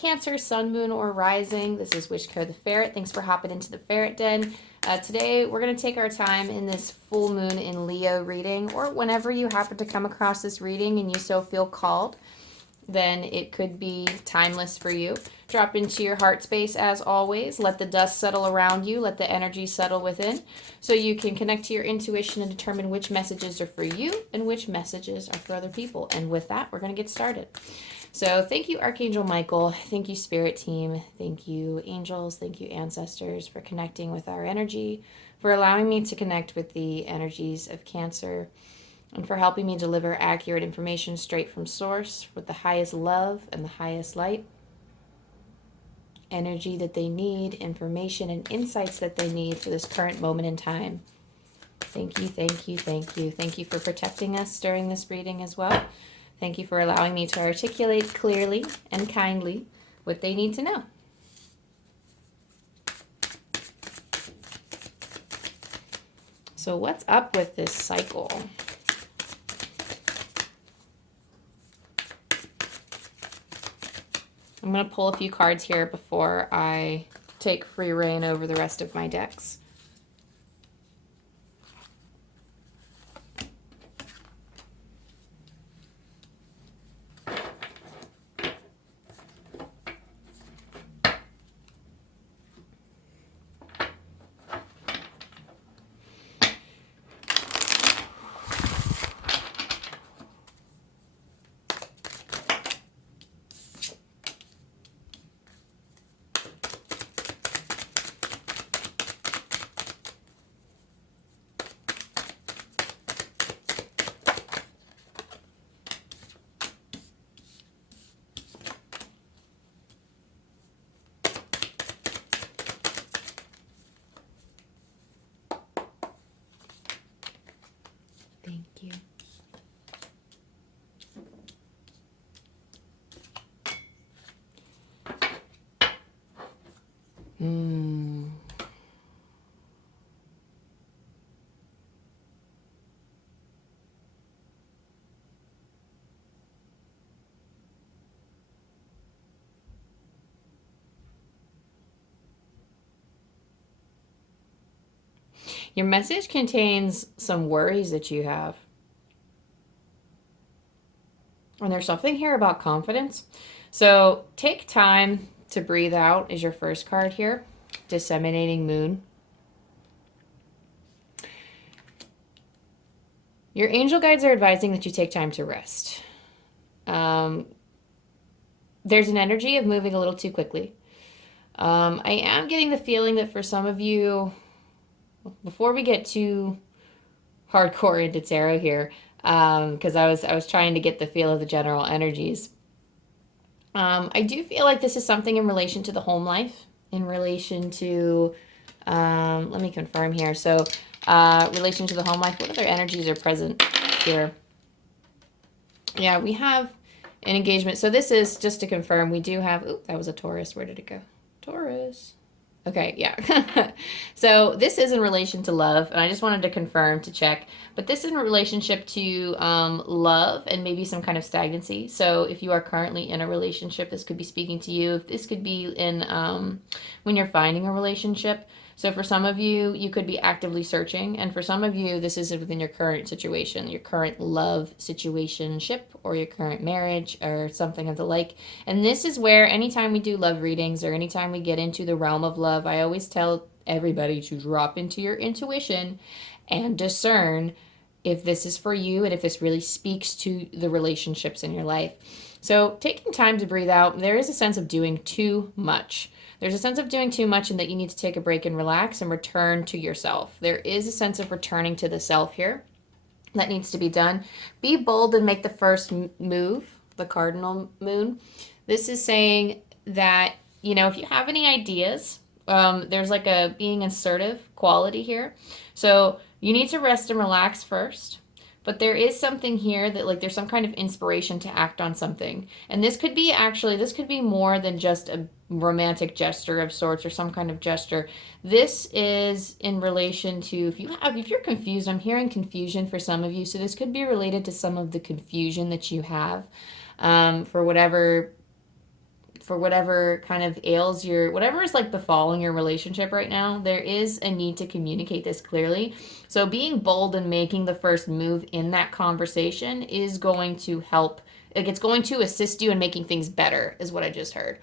Cancer, Sun, Moon, or Rising. This is Wishko the Ferret. Thanks for hopping into the Ferret Den. Today, we're going to take our time in this full moon in Leo reading, or whenever you happen to come across this reading and you so feel called, then it could be timeless for you. Drop into your heart space as always. Let the dust settle around you. Let the energy settle within so you can connect to your intuition and determine which messages are for you and which messages are for other people. And with that, we're going to get started. So thank you, Archangel Michael. Thank you, Spirit Team. Thank you, angels. Thank you, ancestors, for connecting with our energy, for allowing me to connect with the energies of Cancer, and for helping me deliver accurate information straight from source with the highest love and the highest light. Energy that they need, information and insights that they need for this current moment in time. Thank you, thank you, thank you. Thank you for protecting us during this reading as well. Thank you for allowing me to articulate clearly and kindly what they need to know. So what's up with this cycle? I'm going to pull a few cards here before I take free reign over the rest of my decks. Thank you. Your message contains some worries that you have. And there's something here about confidence. So take time to breathe out is your first card here. Disseminating Moon. Your angel guides are advising that you take time to rest. There's an energy of moving a little too quickly. I am getting the feeling that for some of you, before we get too hardcore into tarot here, because I was trying to get the feel of the general energies. I do feel like this is something in relation to the home life, in relation to, let me confirm here. So, relation to the home life, what other energies are present here? Yeah, we have an engagement. So this is, just to confirm, we do have, that was a Taurus. Where did it go? Taurus. Okay, yeah. So this is in relation to love, and I just wanted to confirm, to check. But this is in relationship to love and maybe some kind of stagnancy. So if you are currently in a relationship, this could be speaking to you. This could be in when you're finding a relationship. So for some of you, you could be actively searching. And for some of you, this is within your current situation, your current love situationship, or your current marriage, or something of the like. And this is where anytime we do love readings, or anytime we get into the realm of love, I always tell everybody to drop into your intuition and discern if this is for you and if this really speaks to the relationships in your life. So taking time to breathe out, there is a sense of doing too much. There's a sense of doing too much and that you need to take a break and relax and return to yourself. There is a sense of returning to the self here that needs to be done. Be bold and make the first move, the cardinal moon. This is saying that, you know, if you have any ideas, there's like a being assertive quality here. So you need to rest and relax first. But there is something here that, like, there's some kind of inspiration to act on something. And this could be more than just a romantic gesture of sorts or some kind of gesture. This is in relation to, if you're confused, I'm hearing confusion for some of you. So this could be related to some of the confusion that you have for whatever for whatever kind of ails your, whatever is like befalling your relationship right now, there is a need to communicate this clearly. So being bold and making the first move in that conversation is going to help. Like, it's going to assist you in making things better, is what I just heard.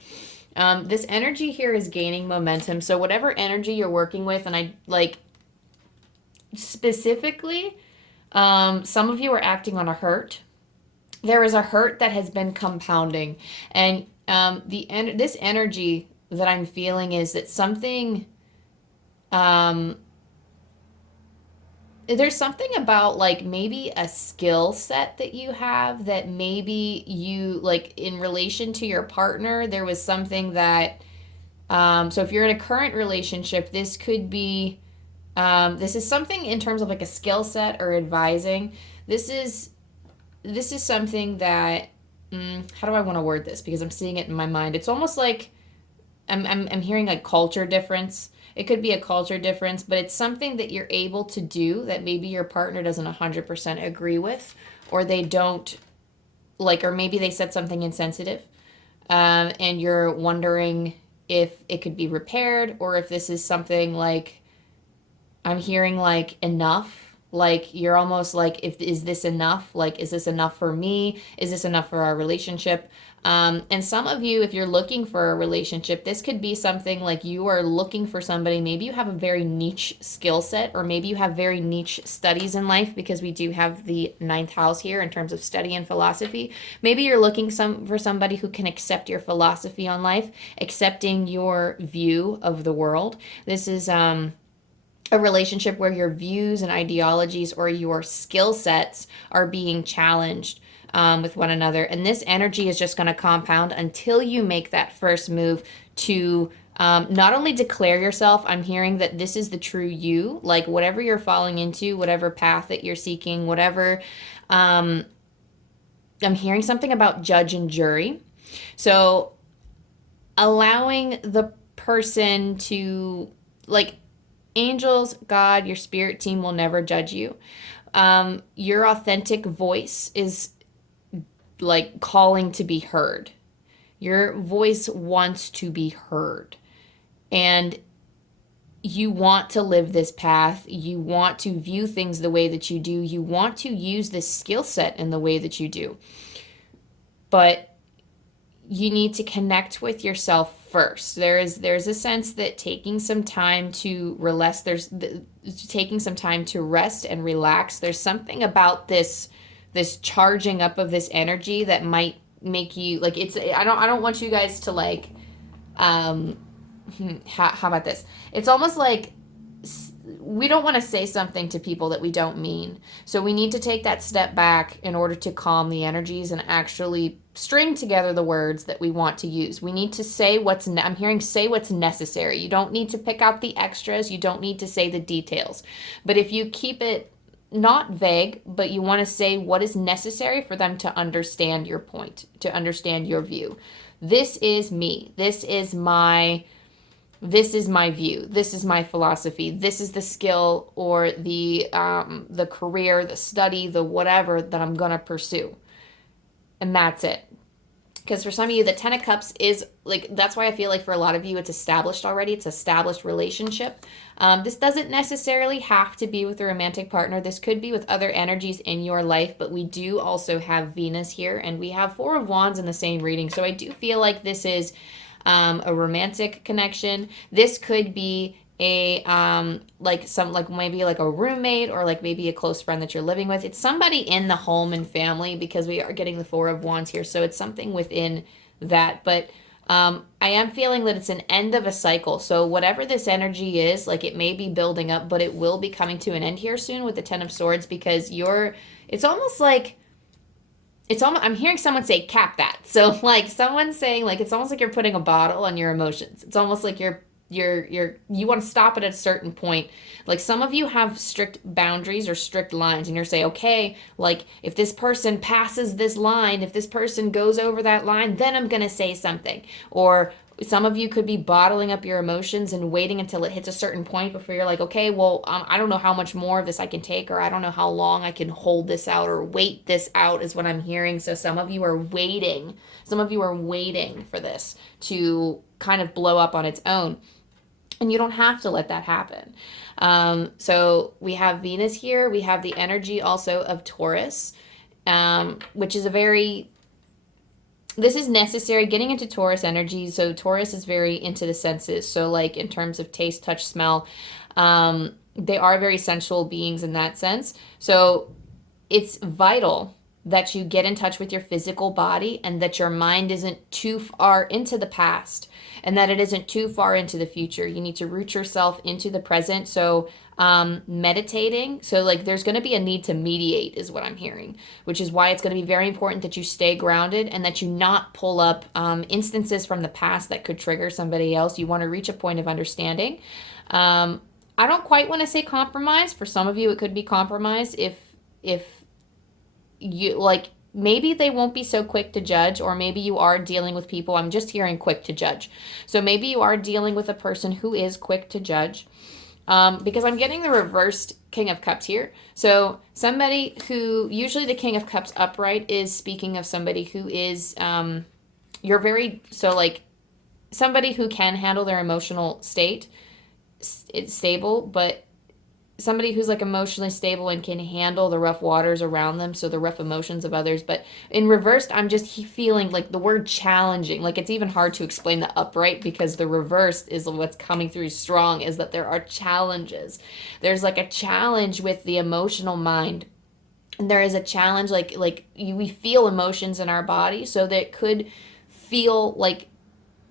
This energy here is gaining momentum. So whatever energy you're working with, and I like specifically, some of you are acting on a hurt. There is a hurt that has been compounding, and this energy that I'm feeling is that something, there's something about like maybe a skill set that you have that maybe you like in relation to your partner. There was something that, so if you're in a current relationship, this could be, this is something in terms of like a skill set or advising. This is something that, how do I want to word this? Because I'm seeing it in my mind. It's almost like I'm hearing like culture difference. It could be a culture difference, but it's something that you're able to do that maybe your partner doesn't 100% agree with, or they don't like, or maybe they said something insensitive, and you're wondering if it could be repaired, or if this is something like, I'm hearing like enough. Like you're almost like, is this enough? Like, is this enough for me? Is this enough for our relationship? And some of you, if you're looking for a relationship, this could be something like you are looking for somebody. Maybe you have a very niche skill set, or maybe you have very niche studies in life, because we do have the 9th house here in terms of study and philosophy. Maybe you're looking for somebody who can accept your philosophy on life, accepting your view of the world. This is, a relationship where your views and ideologies or your skill sets are being challenged with one another. And this energy is just going to compound until you make that first move to not only declare yourself. I'm hearing that this is the true you, like whatever you're falling into, whatever path that you're seeking, whatever. I'm hearing something about judge and jury. So allowing the person to, like, angels, God, your spirit team will never judge you. Your authentic voice is like calling to be heard. Your voice wants to be heard. And you want to live this path. You want to view things the way that you do. You want to use this skill set in the way that you do. But you need to connect with yourself first. There's a sense that taking some time to relax, taking some time to rest and relax. There's something about this charging up of this energy that might make you like, it's, I don't want you guys to like, how about this? It's almost like we don't want to say something to people that we don't mean. So we need to take that step back in order to calm the energies and actually string together the words that we want to use. We need to say I'm hearing say what's necessary. You don't need to pick out the extras. You don't need to say the details. But if you keep it not vague, but you want to say what is necessary for them to understand your point, to understand your view. This is me. This is my view. This is my philosophy. This is the skill or the career, the study, the whatever that I'm going to pursue. And that's it. Because for some of you, the 10 of Cups is like, that's why I feel like for a lot of you, it's established already. It's established relationship. This doesn't necessarily have to be with a romantic partner. This could be with other energies in your life, but we do also have Venus here, and we have 4 of Wands in the same reading. So I do feel like this is a romantic connection. This could be a maybe like a roommate, or like maybe a close friend that you're living with. It's somebody in the home and family, because we are getting the 4 of Wands here. So it's something within that. But I am feeling that it's an end of a cycle. So whatever this energy is, like, it may be building up, but it will be coming to an end here soon with the 10 of Swords, because it's almost like, I'm hearing someone say cap that. So like someone's saying, like, it's almost like you're putting a bottle on your emotions. It's almost like you want to stop it at a certain point. Like, some of you have strict boundaries or strict lines, and you're saying, okay, like, if this person passes this line, if this person goes over that line, then I'm going to say something. Or Some of you could be bottling up your emotions and waiting until it hits a certain point before you're like, okay, well, I don't know how much more of this I can take, or I don't know how long I can hold this out or wait this out is what I'm hearing. So some of you are waiting. Some of you are waiting for this to kind of blow up on its own. And you don't have to let that happen. So we have Venus here. We have the energy also of Taurus, which is a very, this is necessary getting into Taurus energy. So Taurus is very into the senses. So like in terms of taste, touch, smell, they are very sensual beings in that sense. So it's vital that you get in touch with your physical body and that your mind isn't too far into the past and that it isn't too far into the future. You need to root yourself into the present. So meditating, so like there's going to be a need to mediate is what I'm hearing, which is why it's going to be very important that you stay grounded and that you not pull up instances from the past that could trigger somebody else. You want to reach a point of understanding. I don't quite want to say compromise. For some of you, it could be compromise if you like, maybe they won't be so quick to judge, or maybe you are dealing with people. I'm just hearing quick to judge. So maybe you are dealing with a person who is quick to judge, because I'm getting the reversed King of Cups here. So somebody who, usually the King of Cups upright is speaking of somebody who is, you're very, so like somebody who can handle their emotional state. It's stable, but somebody who's like emotionally stable and can handle the rough waters around them, so the rough emotions of others. But in reversed, I'm just feeling like the word challenging, like it's even hard to explain the upright because the reversed is what's coming through strong, is that there are challenges. There's like a challenge with the emotional mind. And there is a challenge, we feel emotions in our body, so that could feel like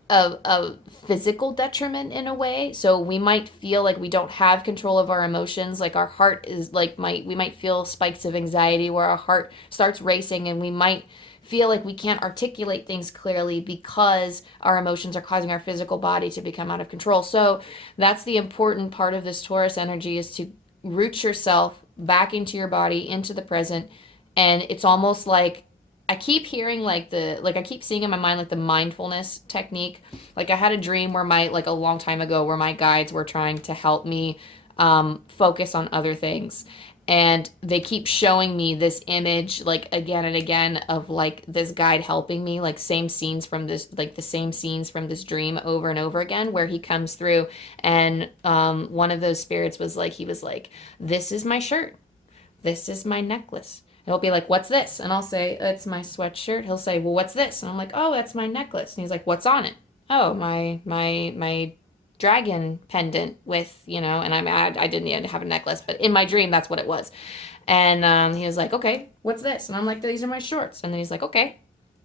a physical detriment in a way. So we might feel like we don't have control of our emotions, like our heart is like we might feel spikes of anxiety where our heart starts racing, and we might feel like we can't articulate things clearly because our emotions are causing our physical body to become out of control. So that's the important part of this Taurus energy, is to root yourself back into your body, into the present. And it's almost like I keep hearing I keep seeing in my mind like the mindfulness technique. Like I had a dream where a long time ago, where my guides were trying to help me focus on other things. And they keep showing me this image like again and again of like this guide helping me, like same scenes from this, like the same scenes from this dream over and over again, where he comes through and one of those spirits was like, he was like, this is my shirt. This is my necklace. He'll be like, what's this? And I'll say, it's my sweatshirt. He'll say, well, what's this? And I'm like, oh, that's my necklace. And he's like, what's on it? Oh, my dragon pendant with, and I'm mad I didn't even have a necklace, but in my dream, that's what it was. And he was like, okay, what's this? And I'm like, these are my shorts. And then he's like, okay,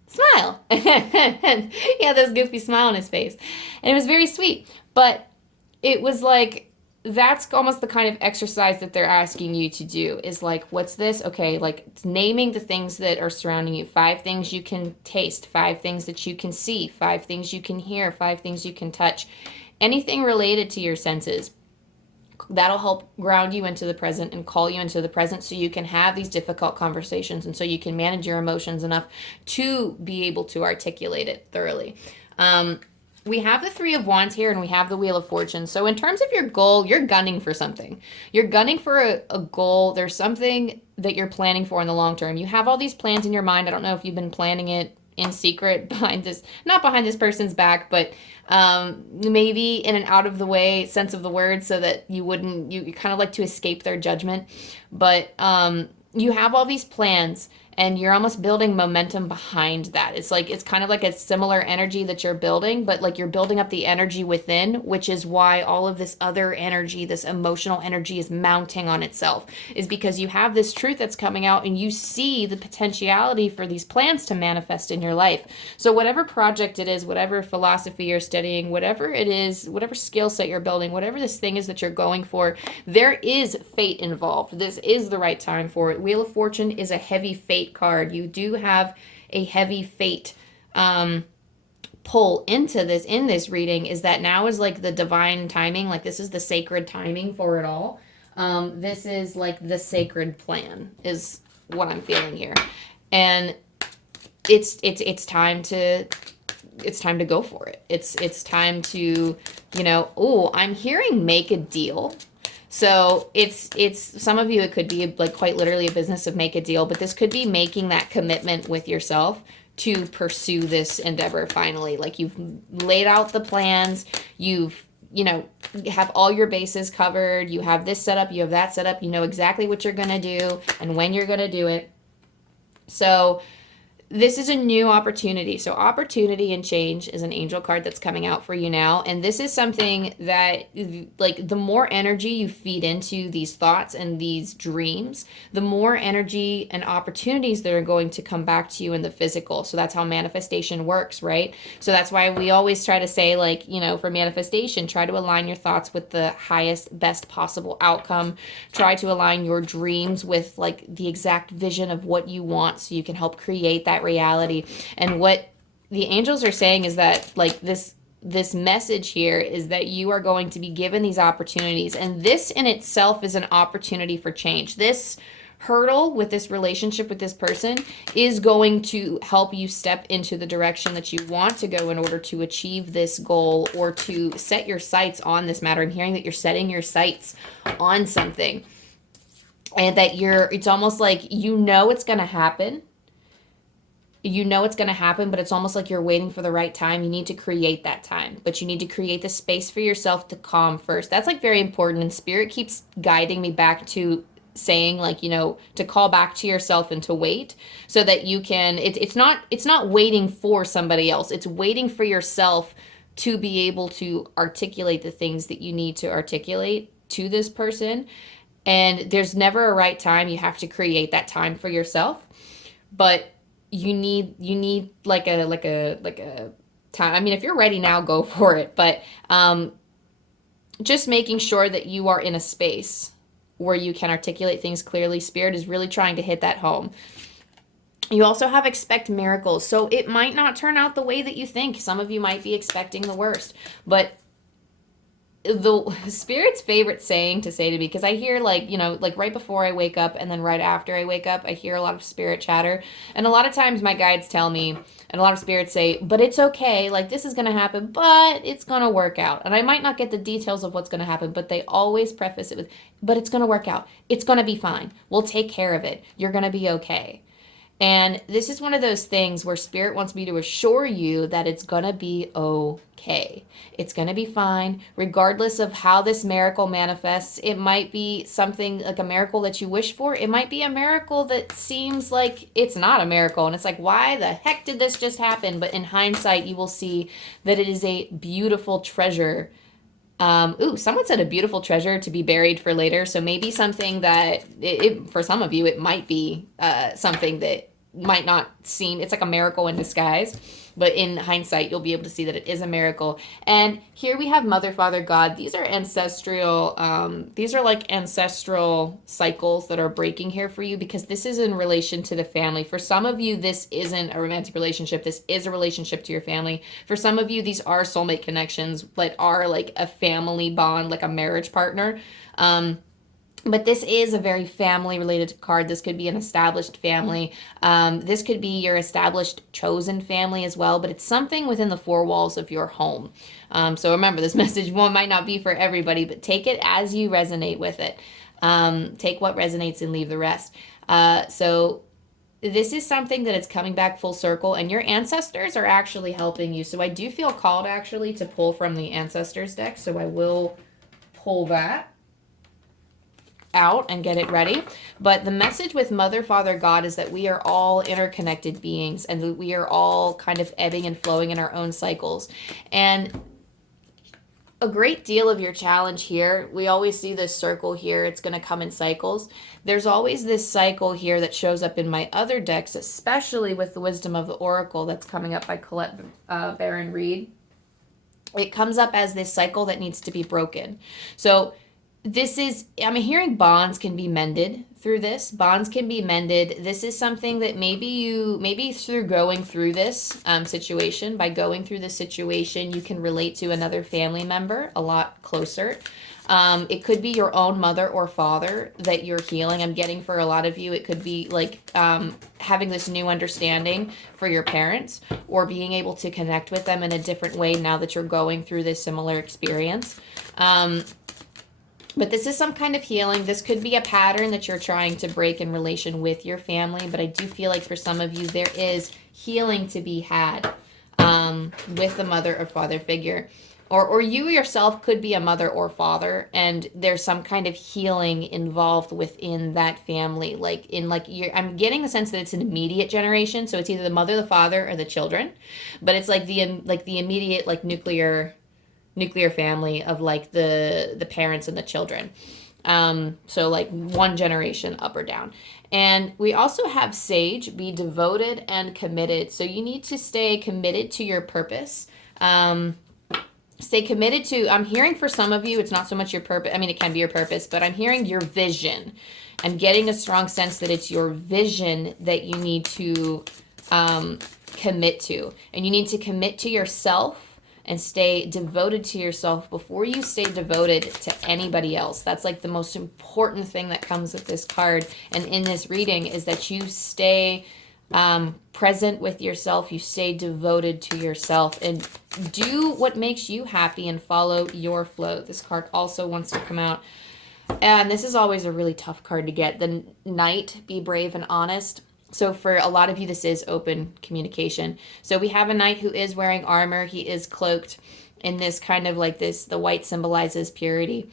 smile. And he had this goofy smile on his face. And it was very sweet. But it was like, that's almost the kind of exercise that they're asking you to do, is like, what's this? Okay, like it's naming the things that are surrounding you. 5 things you can taste, 5 things that you can see, 5 things you can hear, 5 things you can touch. Anything related to your senses. That'll help ground you into the present and call you into the present, so you can have these difficult conversations and so you can manage your emotions enough to be able to articulate it thoroughly. We have the 3 of Wands here, and we have the Wheel of Fortune. So in terms of your goal, you're gunning for something. You're gunning for a goal. There's something that you're planning for in the long term. You have all these plans in your mind. I don't know if you've been planning it in secret not behind this person's back, but maybe in an out of the way sense of the word, so that you kind of like to escape their judgment. But you have all these plans, and you're almost building momentum behind that. It's kind of like a similar energy that you're building, but like you're building up the energy within, which is why all of this other energy, this emotional energy, is mounting on itself, is because you have this truth that's coming out and you see the potentiality for these plans to manifest in your life. So whatever project it is, whatever philosophy you're studying, whatever it is, whatever skill set you're building, whatever this thing is that you're going for, there is fate involved. This is the right time for it. Wheel of Fortune is a heavy fate card. You do have a heavy fate pull into this in this reading, is that now is like the divine timing, like this is the sacred timing for it all. This is like the sacred plan is what I'm feeling here. And it's time to it's time to go for it. It's time to, oh, I'm hearing make a deal. So it's some of you, it could be like quite literally a business of make a deal, but this could be making that commitment with yourself to pursue this endeavor finally. Like you've laid out the plans, you've, have all your bases covered, you have this set up, you have that set up, you know exactly what you're going to do and when you're going to do it. So this is a new opportunity. So opportunity and change is an angel card that's coming out for you now. And this is something that, like, the more energy you feed into these thoughts and these dreams, the more energy and opportunities that are going to come back to you in the physical. So that's how manifestation works, right? So that's why we always try to say, like, for manifestation, try to align your thoughts with the highest, best possible outcome. Try to align your dreams with, like, the exact vision of what you want so you can help create that reality. And what the angels are saying is that, like, this message here is that you are going to be given these opportunities, and this in itself is an opportunity for change. This hurdle with this relationship with this person is going to help you step into the direction that you want to go in order to achieve this goal or to set your sights on this matter. I'm hearing that you're setting your sights on something, and that it's almost like it's going to happen. It's going to happen, but it's almost like you're waiting for the right time. You need to create that time, but you need to create the space for yourself to calm first. That's, like, very important. And Spirit keeps guiding me back to saying, like, to call back to yourself and to wait so that you can, it's not waiting for somebody else. It's waiting for yourself to be able to articulate the things that you need to articulate to this person. And there's never a right time. You have to create that time for yourself. But you need like a time. I mean, if you're ready now, go for it. But just making sure that you are in a space where you can articulate things clearly. Spirit is really trying to hit that home. You also have expect miracles. So it might not turn out the way that you think. Some of you might be expecting the worst. But the Spirit's favorite saying to say to me, because I hear, like, like right before I wake up and then right after I wake up, I hear a lot of Spirit chatter. And a lot of times my guides tell me, and a lot of spirits say, but it's okay, like, this is going to happen, but it's going to work out. And I might not get the details of what's going to happen, but they always preface it with, but it's going to work out. It's going to be fine. We'll take care of it. You're going to be okay. And this is one of those things where Spirit wants me to assure you that it's going to be okay. It's going to be fine, regardless of how this miracle manifests. It might be something like a miracle that you wish for. It might be a miracle that seems like it's not a miracle. And it's like, why the heck did this just happen? But in hindsight, you will see that it is a beautiful treasure. Someone said a beautiful treasure to be buried for later. So maybe something that, for some of you, it might be something that might not seem, it's like a miracle in disguise, but in hindsight you'll be able to see that it is a miracle. And here we have Mother, Father, God. These are ancestral, these are like ancestral cycles that are breaking here for you, because this is in relation to the family. For some of you, this isn't a romantic relationship. This is a relationship to your family. For some of you, these are soulmate connections that are like a family bond, like a marriage partner. But this is a very family-related card. This could be an established family. This could be your established chosen family as well, but it's something within the four walls of your home. So remember, this message might not be for everybody, but take it as you resonate with it. Take what resonates and leave the rest. So this is something that is coming back full circle, and your ancestors are actually helping you. So I do feel called actually to pull from the ancestors deck, so I will pull that out and get it ready. But the message with Mother, Father, God is that we are all interconnected beings, and that we are all kind of ebbing and flowing in our own cycles. And a great deal of your challenge here, we always see this circle here, it's going to come in cycles. There's always this cycle here that shows up in my other decks, especially with the Wisdom of the Oracle that's coming up by Colette Baron Reed. It comes up as this cycle that needs to be broken. So I'm hearing bonds can be mended through this. Bonds can be mended. This is something that maybe through going through this situation, by going through this situation, you can relate to another family member a lot closer. It could be your own mother or father that you're healing. I'm getting for a lot of you, it could be like having this new understanding for your parents, or being able to connect with them in a different way now that you're going through this similar experience. But this is some kind of healing. This could be a pattern that you're trying to break in relation with your family. But I do feel like for some of you, there is healing to be had with the mother or father figure. Or you yourself could be a mother or father, and there's some kind of healing involved within that family. I'm getting the sense that it's an immediate generation. So it's either the mother, the father, or the children. But it's like the immediate, like nuclear family of like the parents and the children. So like one generation up or down. And we also have sage, be devoted and committed. So you need to stay committed to your purpose. Stay committed to, I'm hearing for some of you, it's not so much your purpose. I mean, it can be your purpose, but I'm hearing your vision. I'm getting a strong sense that it's your vision that you need to commit to. And you need to commit to yourself and stay devoted to yourself before you stay devoted to anybody else. That's like the most important thing that comes with this card and in this reading, is that you stay present with yourself, you stay devoted to yourself, and do what makes you happy and follow your flow. This card also wants to come out, and this is always a really tough card to get. The Knight, be brave and honest. So for a lot of you, this is open communication. So we have a knight who is wearing armor. He is cloaked in this kind of like this, the white symbolizes purity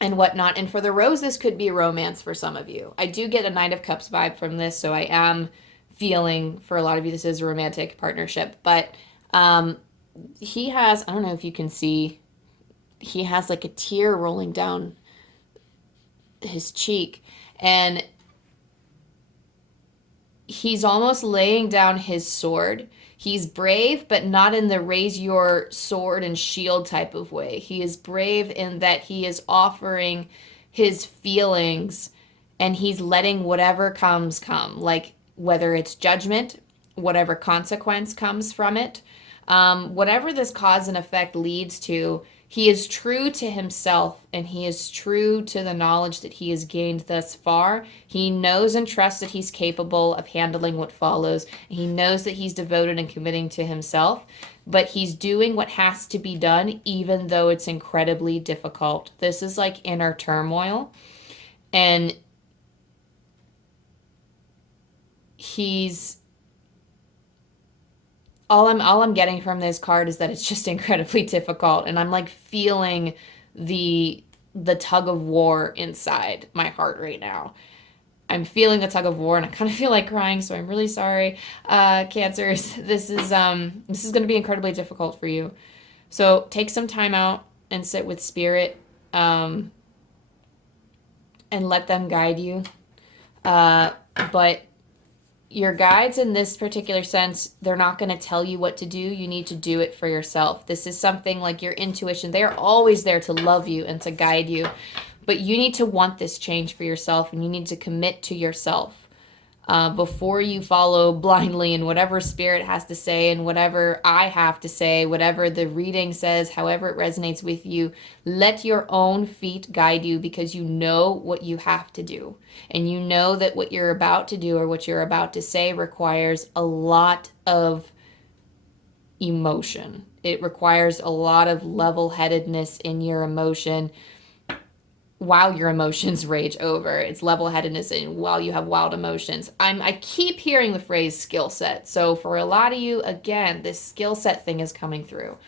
and whatnot. And for the rose, this could be romance for some of you. I do get a Knight of Cups vibe from this, so I am feeling for a lot of you this is a romantic partnership. But he has, I don't know if you can see, he has like a tear rolling down his cheek, and he's almost laying down his sword. He's brave, but not in the raise your sword and shield type of way. He is brave in that he is offering his feelings, and he's letting whatever comes come, like whether it's judgment, whatever consequence comes from it, whatever this cause and effect leads to. He is true to himself, and he is true to the knowledge that he has gained thus far. He knows and trusts that he's capable of handling what follows. He knows that he's devoted and committing to himself, but he's doing what has to be done, even though it's incredibly difficult. This is like inner turmoil, and he's all I'm getting from this card is that it's just incredibly difficult, and I'm like feeling the tug of war inside my heart right now. I'm feeling the tug of war, and I kind of feel like crying, so I'm really sorry, Cancers. This is going to be incredibly difficult for you. So take some time out and sit with spirit, and let them guide you. But your guides in this particular sense, they're not going to tell you what to do. You need to do it for yourself. This is something like your intuition. They are always there to love you and to guide you. But you need to want this change for yourself, and you need to commit to yourself before you follow blindly in whatever spirit has to say and whatever I have to say, whatever the reading says, however it resonates with you. Let your own feet guide you, because you know what you have to do. And you know that what you're about to do or what you're about to say requires a lot of emotion. It requires a lot of level-headedness in your emotion while your emotions rage over. It's level-headedness in while you have wild emotions. I keep hearing the phrase skill set. So for a lot of you, again, this skill set thing is coming through.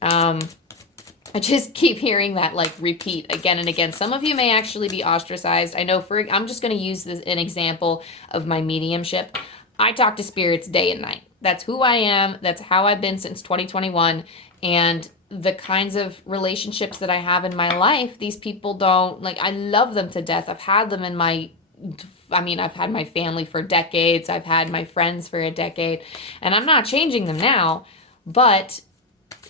I just keep hearing that like repeat again and again. Some of you may actually be ostracized. I know I'm just going to use an example of my mediumship. I talk to spirits day and night. That's who I am. That's how I've been since 2021. And the kinds of relationships that I have in my life, these people don't, like, I love them to death. I've had them in I've had my family for decades. I've had my friends for a decade, and I'm not changing them now, but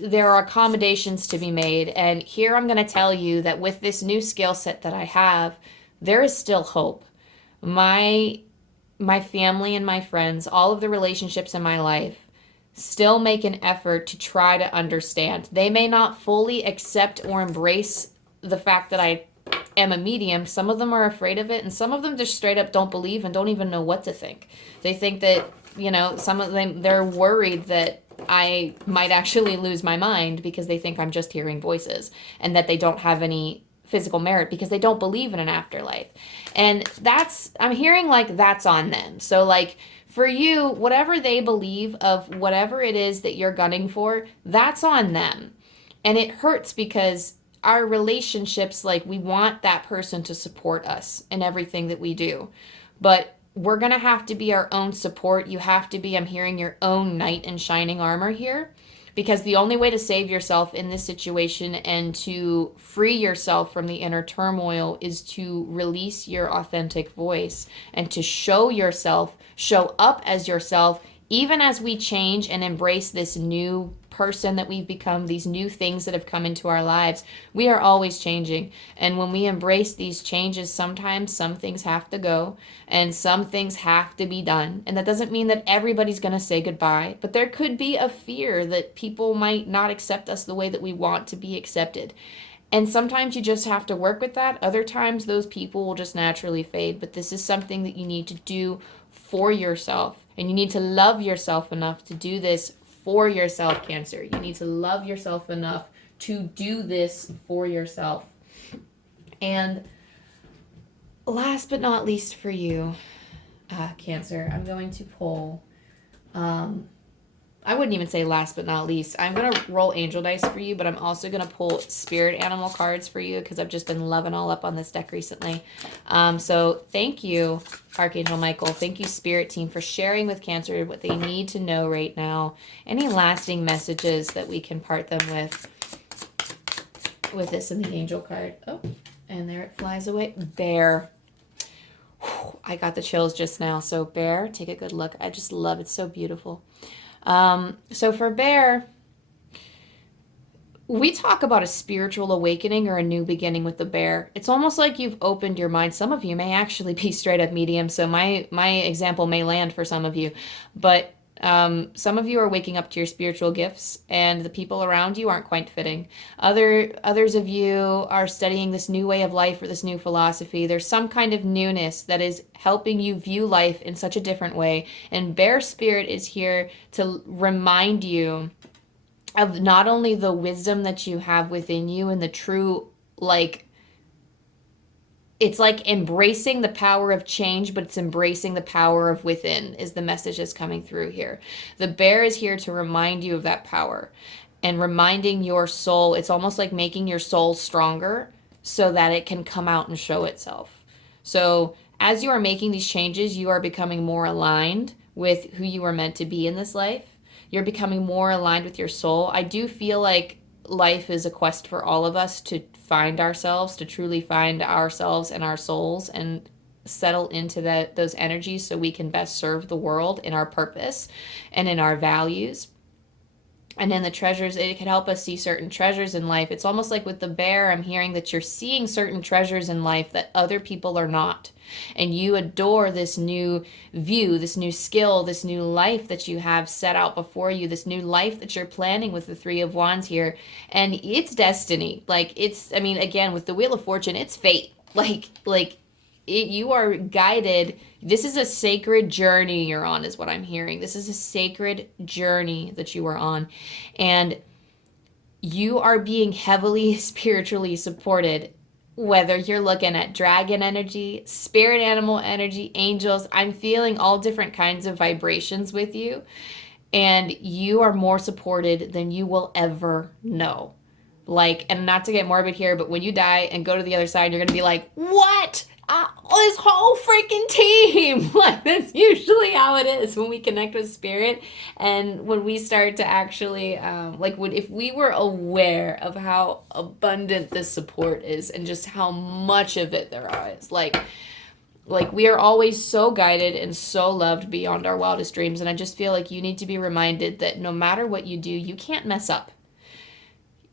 there are accommodations to be made. And here I'm going to tell you that with this new skill set that I have, there is still hope. My family and my friends, all of the relationships in my life, still make an effort to try to understand. They may not fully accept or embrace the fact that I am a medium. Some of them are afraid of it, and some of them just straight up don't believe and don't even know what to think. They think that, some of them, they're worried that I might actually lose my mind because they think I'm just hearing voices, and that they don't have any physical merit because they don't believe in an afterlife. And I'm hearing like that's on them. So like for you, whatever they believe of whatever it is that you're gunning for, that's on them. And it hurts because our relationships, like we want that person to support us in everything that we do. But we're going to have to be our own support. You have to be, I'm hearing, your own knight in shining armor here. Because the only way to save yourself in this situation and to free yourself from the inner turmoil is to release your authentic voice and to show up as yourself, even as we change and embrace this new person that we've become, these new things that have come into our lives. We are always changing. And when we embrace these changes, sometimes some things have to go and some things have to be done. And that doesn't mean that everybody's going to say goodbye, but there could be a fear that people might not accept us the way that we want to be accepted. And sometimes you just have to work with that. Other times those people will just naturally fade. But this is something that you need to do for yourself. And you need to love yourself enough to do this for yourself, Cancer. You need to love yourself enough to do this for yourself. And last but not least for you, Cancer, I'm going to pull, I wouldn't even say last but not least. I'm going to roll angel dice for you, but I'm also going to pull spirit animal cards for you because I've just been loving all up on this deck recently. So thank you, Archangel Michael. Thank you, Spirit Team, for sharing with Cancer what they need to know right now. Any lasting messages that we can part them with this in the angel card. Oh, and there it flies away. Bear. Whew, I got the chills just now. So Bear, take a good look. I just love it. So beautiful. So for Bear, we talk about a spiritual awakening or a new beginning with the Bear. It's almost like you've opened your mind. Some of you may actually be straight up medium, so my example may land for some of you. But some of you are waking up to your spiritual gifts, and the people around you aren't quite fitting. Others of you are studying this new way of life or this new philosophy. There's some kind of newness that is helping you view life in such a different way. And Bear Spirit is here to remind you of not only the wisdom that you have within you and the true, it's like embracing the power of change, but it's embracing the power of within is the message that's coming through here. The Bear is here to remind you of that power and reminding your soul. It's almost like making your soul stronger so that it can come out and show itself. So as you are making these changes, you are becoming more aligned with who you are meant to be in this life. You're becoming more aligned with your soul. I do feel like life is a quest for all of us to find ourselves, to truly find ourselves and our souls and settle into those energies so we can best serve the world in our purpose and in our values. And then the treasures, it can help us see certain treasures in life. It's almost like with the Bear, I'm hearing that you're seeing certain treasures in life that other people are not. And you adore this new view, this new skill, this new life that you have set out before you, this new life that you're planning with the Three of Wands here. And it's destiny. Again, with the Wheel of Fortune, it's fate. You are guided. This is a sacred journey you're on, is what I'm hearing. This is a sacred journey that you are on. And you are being heavily spiritually supported, whether you're looking at dragon energy, spirit animal energy, angels. I'm feeling all different kinds of vibrations with you. And you are more supported than you will ever know. And not to get morbid here, but when you die and go to the other side, you're going to be like, what? This whole freaking team. That's usually how it is when we connect with spirit, and when we start to actually if we were aware of how abundant this support is and just how much of it there is, we are always so guided and so loved beyond our wildest dreams. And I just feel like you need to be reminded that no matter what you do, you can't mess up.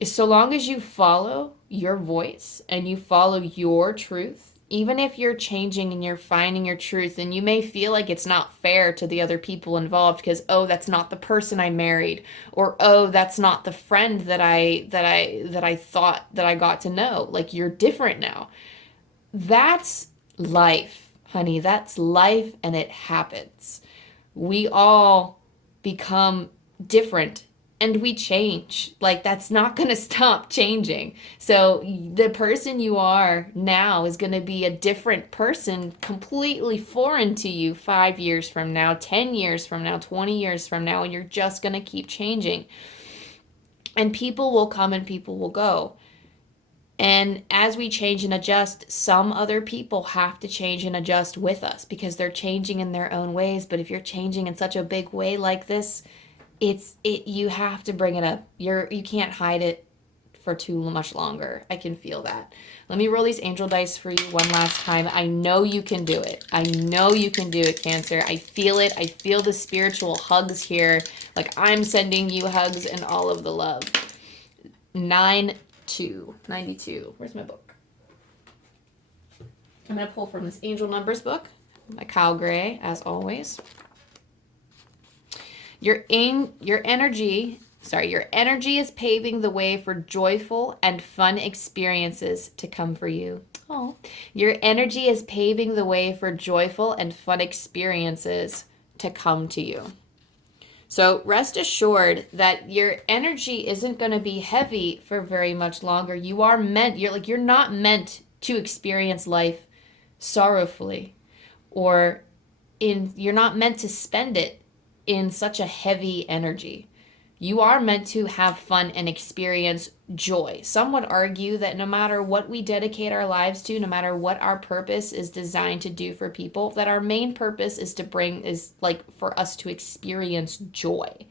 So long as you follow your voice and you follow your truth, even if you're changing and you're finding your truth, and you may feel like it's not fair to the other people involved because, oh, that's not the person I married, or oh, that's not the friend that I thought that I got to know. Like, you're different now. That's life, honey. That's life, and it happens. We all become different and we change. Like, that's not going to stop changing. So the person you are now is going to be a different person, completely foreign to you 5 years from now, 10 years from now, 20 years from now, and you're just going to keep changing. And people will come and people will go. And as we change and adjust, some other people have to change and adjust with us because they're changing in their own ways. But if you're changing in such a big way like this, you have to bring it up. You can't hide it for too much longer. I can feel that. Let me roll these angel dice for you one last time. I know you can do it. I know you can do it, Cancer. I feel it. I feel the spiritual hugs here. Like, I'm sending you hugs and all of the love. 92. Where's my book? I'm going to pull from this Angel Numbers book, my Kyle Gray, as always. Your energy is paving the way for joyful and fun experiences to come for you. Oh, your energy is paving the way for joyful and fun experiences to come to you. So rest assured that your energy isn't going to be heavy for very much longer. You're not meant to experience life sorrowfully, you're not meant to spend it in such a heavy energy. You are meant to have fun and experience joy. Some would argue that no matter what we dedicate our lives to, no matter what our purpose is designed to do for people, that our main purpose is for us to experience joy.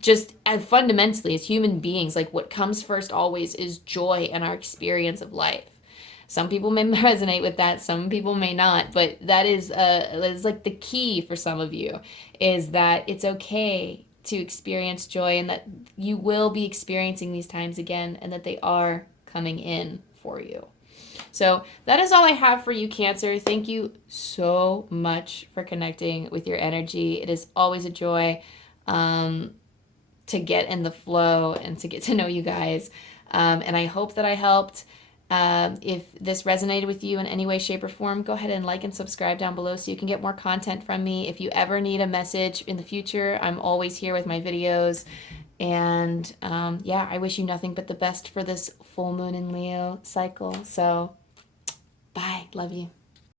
Just as fundamentally as human beings, like, what comes first always is joy and our experience of life. Some people may resonate with that, some people may not, but that is like the key for some of you, is that it's okay to experience joy, and that you will be experiencing these times again, and that they are coming in for you. So that is all I have for you, Cancer. Thank you so much for connecting with your energy. It is always a joy to get in the flow and to get to know you guys. And I hope that I helped. If this resonated with you in any way, shape, or form, go ahead and like and subscribe down below so you can get more content from me. If you ever need a message in the future, I'm always here with my videos. And I wish you nothing but the best for this full moon in Leo cycle. So bye. Love you.